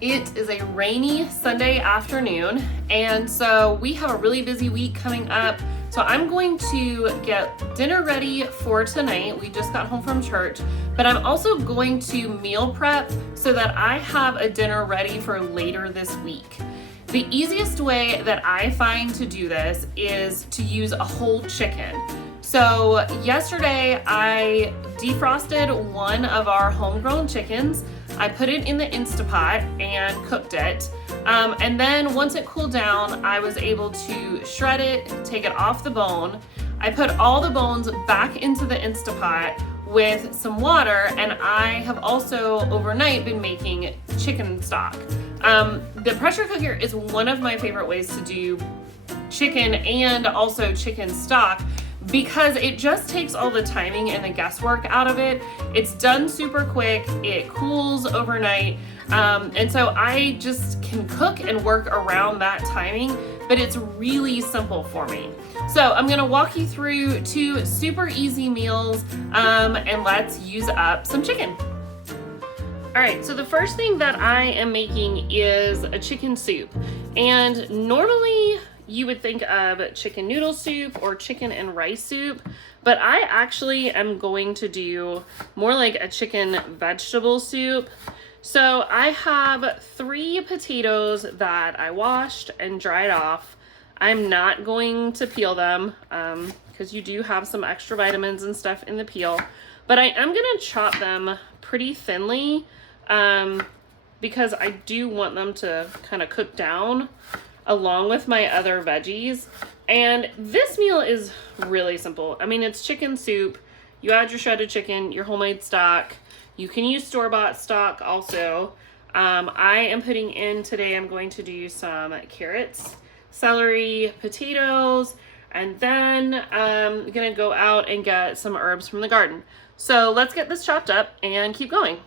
It is a rainy Sunday afternoon, and so we have a really busy week coming up. So I'm going to get dinner ready for tonight. We just got home from church, but I'm also going to meal prep so that I have a dinner ready for later this week. The easiest way that I find to do this is to use a whole chicken. So yesterday I defrosted one of our homegrown chickens. I put it in the Instapot and cooked it. And then once it cooled down, I was able to shred it, take it off the bone. I put all the bones back into the Instapot with some water, and I have also overnight been making chicken stock. The pressure cooker is one of my favorite ways to do chicken and also chicken stock, because it just takes all the timing and the guesswork out of it. It's done super quick, it cools overnight, and so I just can cook and work around that timing, but it's really simple for me. So I'm gonna walk you through 2 super easy meals, and let's use up some chicken. All right, so the first thing that I am making is a chicken soup, and normally you would think of chicken noodle soup or chicken and rice soup, but I actually am going to do more like a chicken vegetable soup. So I have 3 potatoes that I washed and dried off. I'm not going to peel them because you do have some extra vitamins and stuff in the peel, but I am gonna chop them pretty thinly because I do want them to kind of cook down along with my other veggies. And this meal is really simple. I mean, it's chicken soup. You add your shredded chicken, your homemade stock. You can use store-bought stock also. I am putting in today, I'm going to do some carrots, celery, potatoes, and then I'm gonna go out and get some herbs from the garden. So let's get this chopped up and keep going.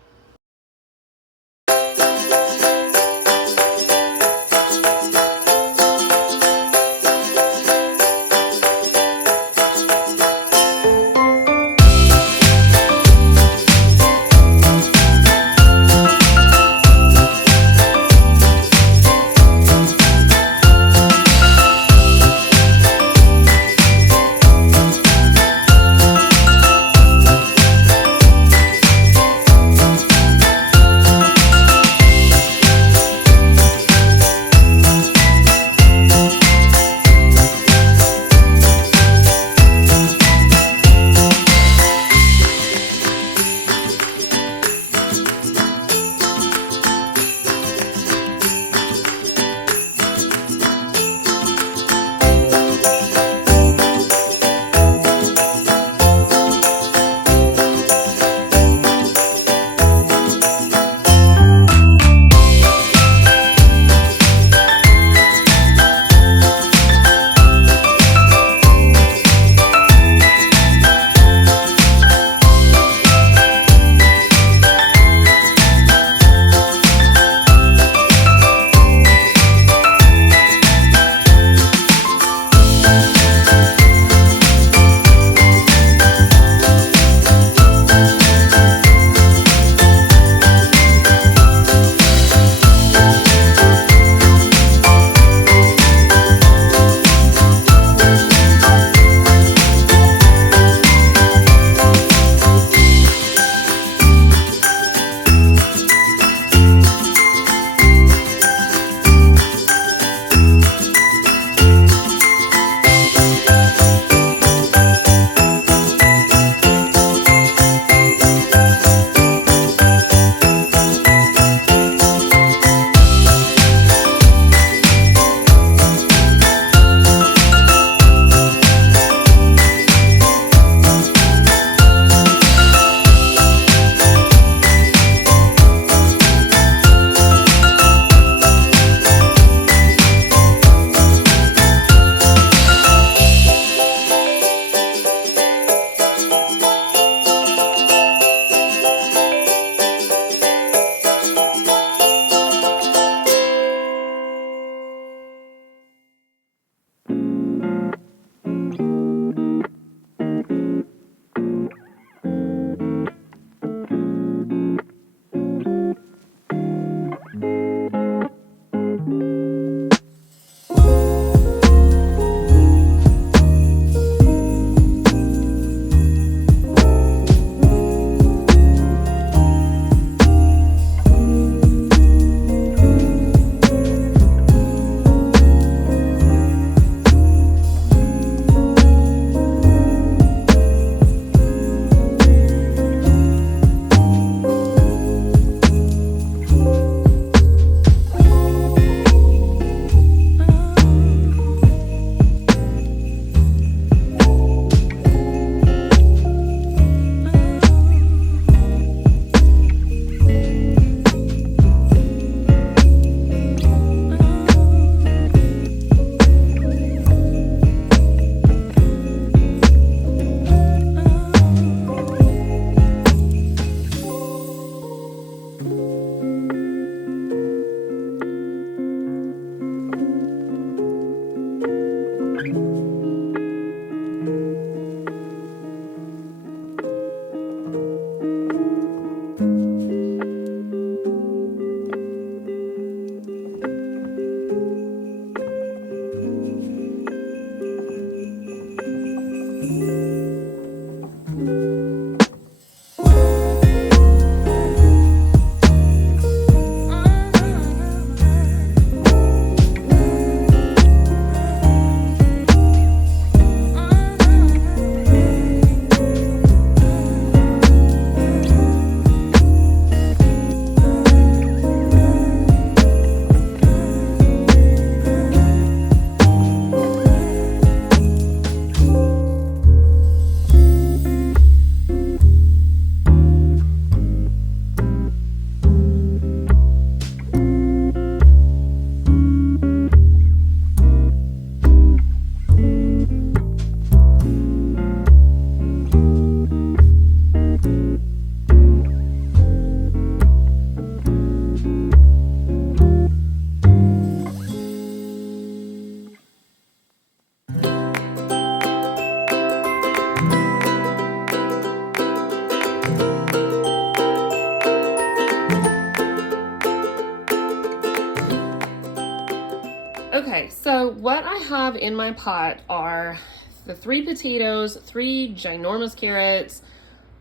So what I have in my pot are the 3 potatoes, 3 ginormous carrots,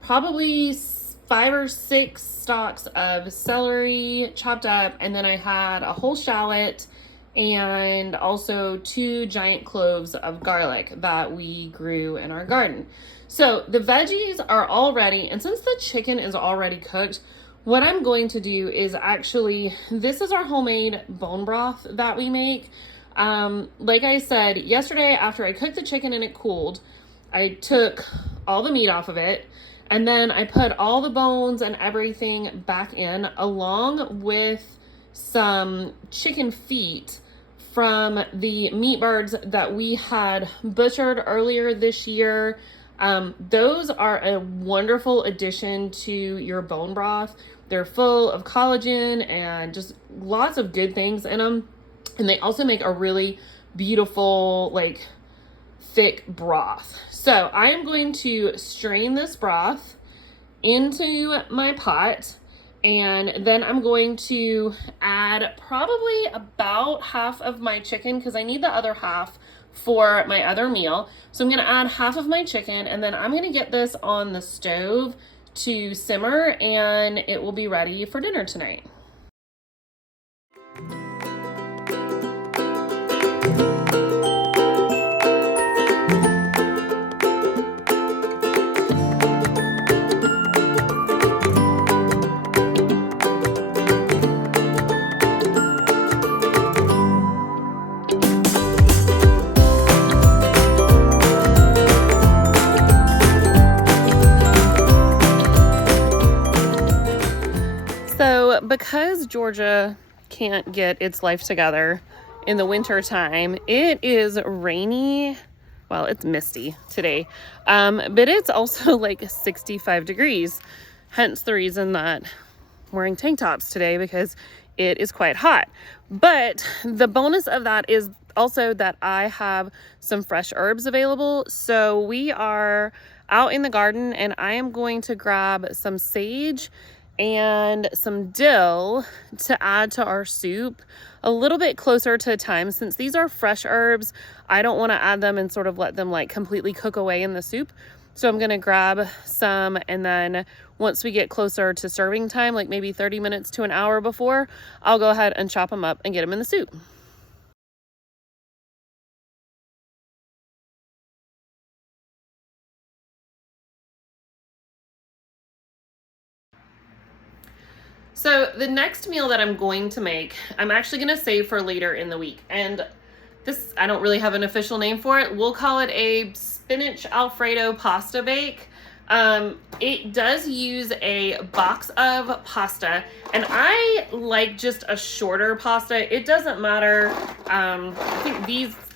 probably 5 or 6 stalks of celery chopped up, and then I had a whole shallot and also 2 giant cloves of garlic that we grew in our garden. So the veggies are all ready, and since the chicken is already cooked, what I'm going to do is actually, this is our homemade bone broth that we make. Like I said, yesterday after I cooked the chicken and it cooled, I took all the meat off of it, and then I put all the bones and everything back in, along with some chicken feet from the meat birds that we had butchered earlier this year. Those are a wonderful addition to your bone broth. They're full of collagen and just lots of good things in them. And they also make a really beautiful, like, thick broth. So I am going to strain this broth into my pot, and then I'm going to add probably about half of my chicken, because I need the other half for my other meal. So I'm going to add half of my chicken, and then I'm going to get this on the stove to simmer, and it will be ready for dinner tonight. So because Georgia can't get its life together in the winter time, it is rainy. Well, it's misty today, but it's also like 65 degrees. Hence the reason that I'm wearing tank tops today, because it is quite hot. But the bonus of that is also that I have some fresh herbs available. So we are out in the garden, and I am going to grab some sage and some dill to add to our soup a little bit closer to time. Since these are fresh herbs, I don't want to add them and sort of let them like completely cook away in the soup. So I'm going to grab some, and then once we get closer to serving time, like maybe 30 minutes to an hour before, I'll go ahead and chop them up and get them in the soup. So the next meal that I'm going to make, I'm actually going to save for later in the week. And this, I don't really have an official name for it. We'll call it a spinach Alfredo pasta bake. It does use a box of pasta, and I like just a shorter pasta. It doesn't matter. I think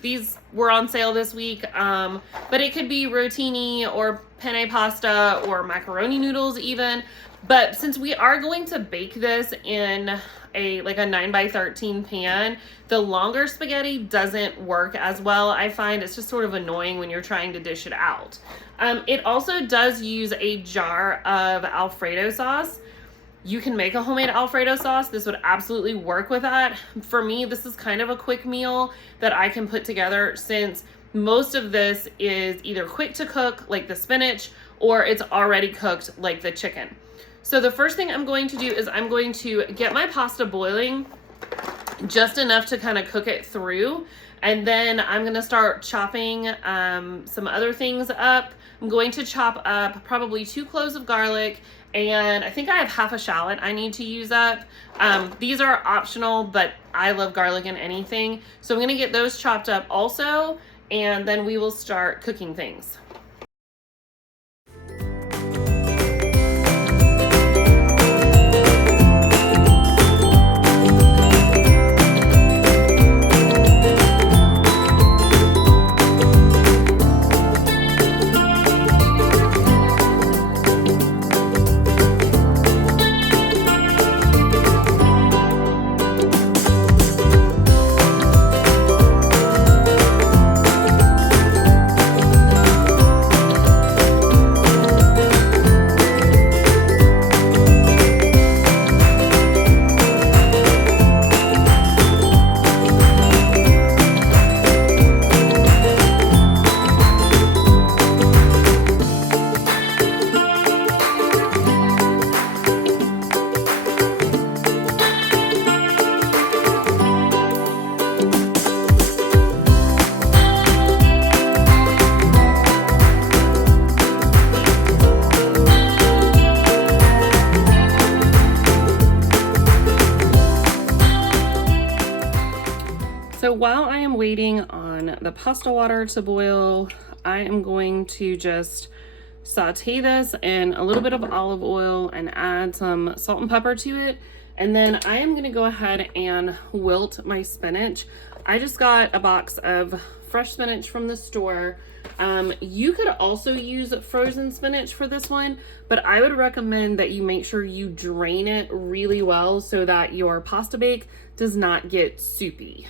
these were on sale this week, but it could be rotini or penne pasta or macaroni noodles even. But since we are going to bake this in a 9x13 pan, the longer spaghetti doesn't work as well. I find it's just sort of annoying when you're trying to dish it out. It also does use a jar of Alfredo sauce. You can make a homemade Alfredo sauce. This would absolutely work with that. For me, this is kind of a quick meal that I can put together, since most of this is either quick to cook, like the spinach, or it's already cooked, like the chicken. So the first thing I'm going to do is I'm going to get my pasta boiling just enough to kind of cook it through. And then I'm going to start chopping some other things up. I'm going to chop up probably 2 cloves of garlic, and I think I have half a shallot I need to use up. These are optional, but I love garlic in anything. So I'm going to get those chopped up also, and then we will start cooking things. So while I am waiting on the pasta water to boil, I am going to just saute this in a little bit of olive oil and add some salt and pepper to it. And then I am gonna go ahead and wilt my spinach. I just got a box of fresh spinach from the store. You could also use frozen spinach for this one, but I would recommend that you make sure you drain it really well so that your pasta bake does not get soupy.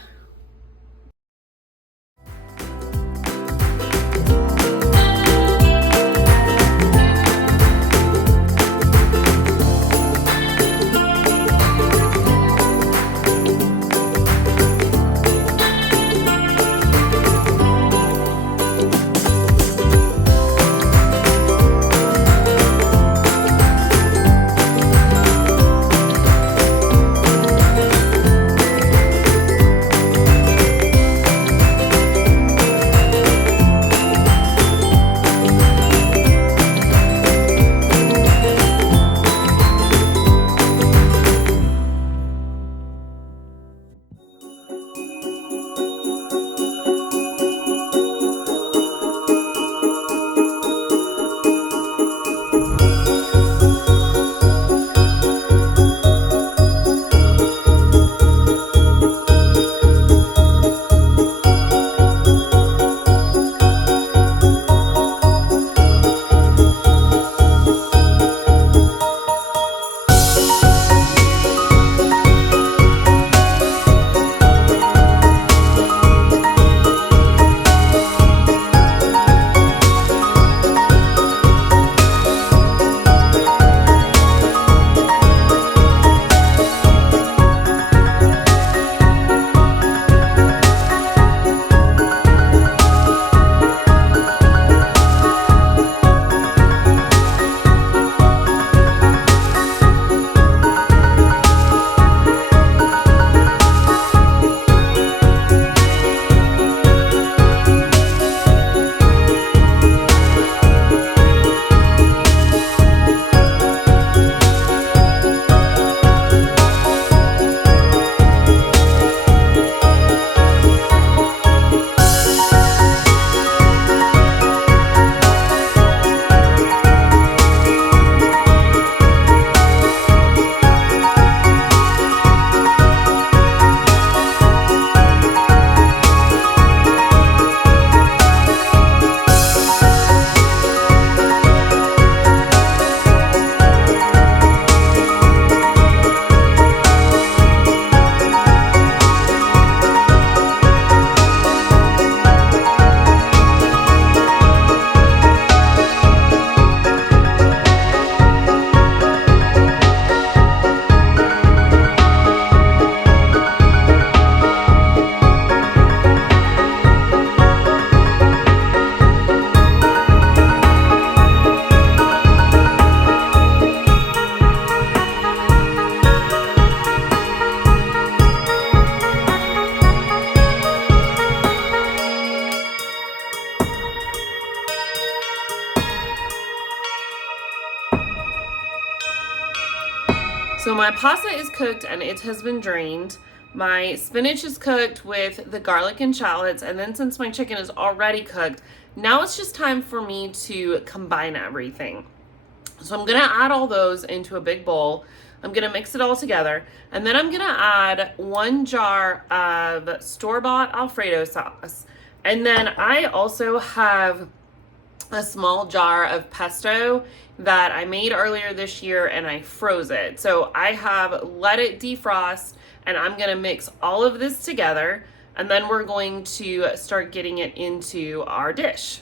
So my pasta is cooked and it has been drained. My spinach is cooked with the garlic and shallots, and then since my chicken is already cooked, now it's just time for me to combine everything. So I'm gonna add all those into a big bowl. I'm gonna mix it all together, and then I'm gonna add 1 jar of store-bought Alfredo sauce. And then I also have a small jar of pesto that I made earlier this year and I froze it. So I have let it defrost, and I'm gonna mix all of this together, and then we're going to start getting it into our dish.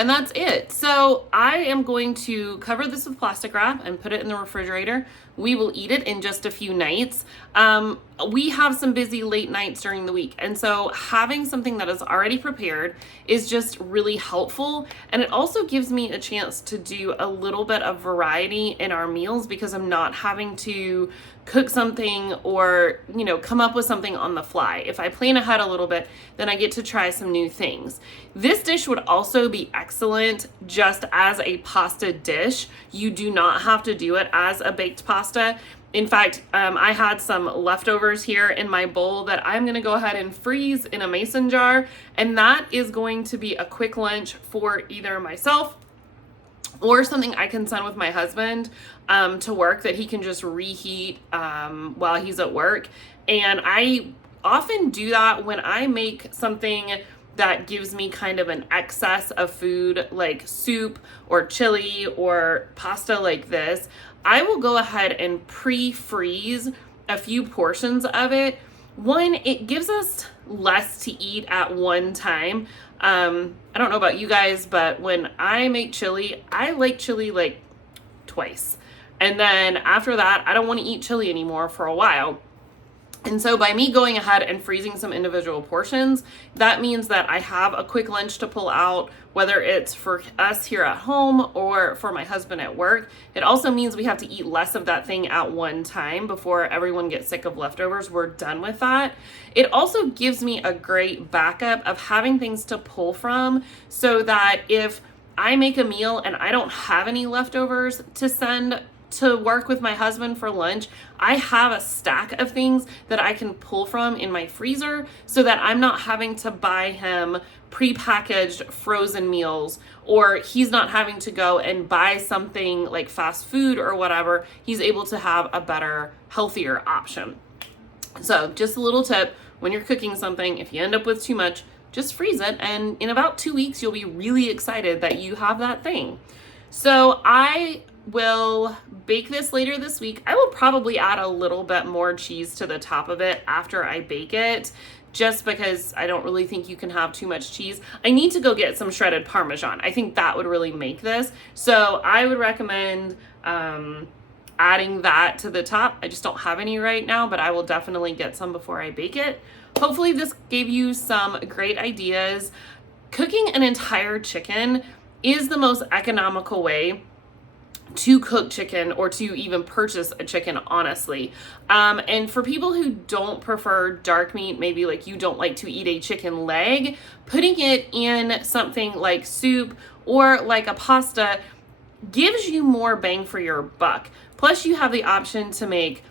and that's it. So I am going to cover this with plastic wrap and put it in the refrigerator. We will eat it in just a few nights. We have some busy late nights during the week, and so having something that is already prepared is just really helpful. And it also gives me a chance to do a little bit of variety in our meals because I'm not having to cook something or, come up with something on the fly. If I plan ahead a little bit, then I get to try some new things. This dish would also be excellent just as a pasta dish. You do not have to do it as a baked pasta. In fact, I had some leftovers here in my bowl that I'm gonna go ahead and freeze in a mason jar, and that is going to be a quick lunch for either myself or something I can send with my husband to work that he can just reheat while he's at work. And I often do that when I make something that gives me kind of an excess of food like soup or chili or pasta like this. I will go ahead and pre-freeze a few portions of it. One, it gives us less to eat at one time. I don't know about you guys, but when I make chili, I like chili like twice. And then after that, I don't want to eat chili anymore for a while. And so by me going ahead and freezing some individual portions, that means that I have a quick lunch to pull out, whether it's for us here at home or for my husband at work. It also means we have to eat less of that thing at one time before everyone gets sick of leftovers. We're done with that. It also gives me a great backup of having things to pull from so that if I make a meal and I don't have any leftovers to send to work with my husband for lunch, I have a stack of things that I can pull from in my freezer so that I'm not having to buy him prepackaged frozen meals, or he's not having to go and buy something like fast food or whatever. He's able to have a better, healthier option. So just a little tip, when you're cooking something, if you end up with too much, just freeze it, and in about 2 weeks, you'll be really excited that you have that thing. So I will bake this later this week. I will probably add a little bit more cheese to the top of it after I bake it, just because I don't really think you can have too much cheese. I need to go get some shredded Parmesan. I think that would really make this. So I would recommend adding that to the top. I just don't have any right now, but I will definitely get some before I bake it. Hopefully this gave you some great ideas. Cooking an entire chicken is the most economical way to cook chicken or to even purchase a chicken, honestly. And for people who don't prefer dark meat, maybe like you don't like to eat a chicken leg, putting it in something like soup or like a pasta gives you more bang for your buck. Plus you have the option to make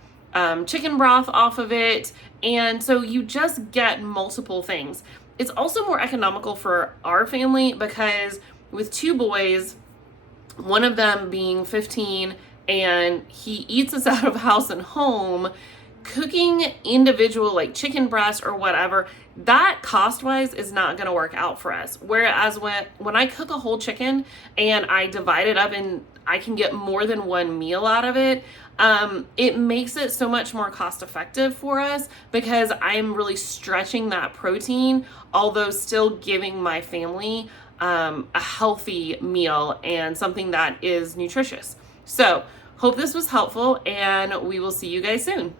chicken broth off of it. And so you just get multiple things. It's also more economical for our family because with 2 boys, one of them being 15, and he eats us out of house and home, cooking individual like chicken breast or whatever, that cost-wise is not going to work out for us. Whereas when I cook a whole chicken and I divide it up and I can get more than one meal out of it, it makes it so much more cost effective for us because I'm really stretching that protein, although still giving my family a healthy meal and something that is nutritious. So hope this was helpful, and we will see you guys soon.